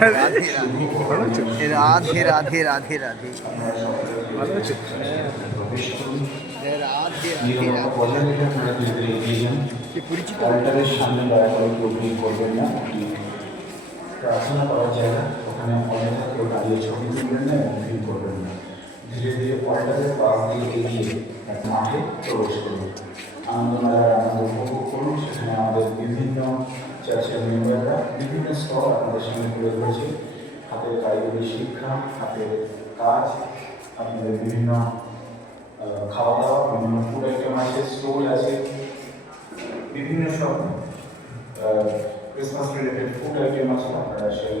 রাধে রাধে ভালো আছো? রাধে রাধে রাধে রাধে ভালো আছো? রাধে রাধে নিরবতা রাধে বজায় রেখে আপনারা ধীরে ধীরে এগিয়ে যান। কি পরিচিত অল্টারের সামনে দয়া করে কেউ ভিড় করবেন না। প্রার্থনা করার জায়গা, ওখানে অন্যথা কেউ দাঁড়িয়ে ছবি তুলবেন না এবং ভিড় করবেন না। ধীরে ধীরে অল্টারের পাশ দিয়ে এগিয়ে এক মাঠে প্রবেশ করুন। আনন্দমেলার আনন্দ উপভোগ করুন। সেখানে আমাদের বিভিন্ন চার্চের মেম্বাররা বিভিন্ন স্তর আপনাদের সামনে তুলে ধরেছে। হাতের কারিগরি শিক্ষা, হাতের কাজ, আপনাদের বিভিন্ন খাওয়া দাওয়া, বিভিন্ন ফুড আইটেম আছে, স্টোল আছে, বিভিন্ন সব ক্রিসমাস রিলেটেড ফুড আইটেম আছে। আপনারা সেই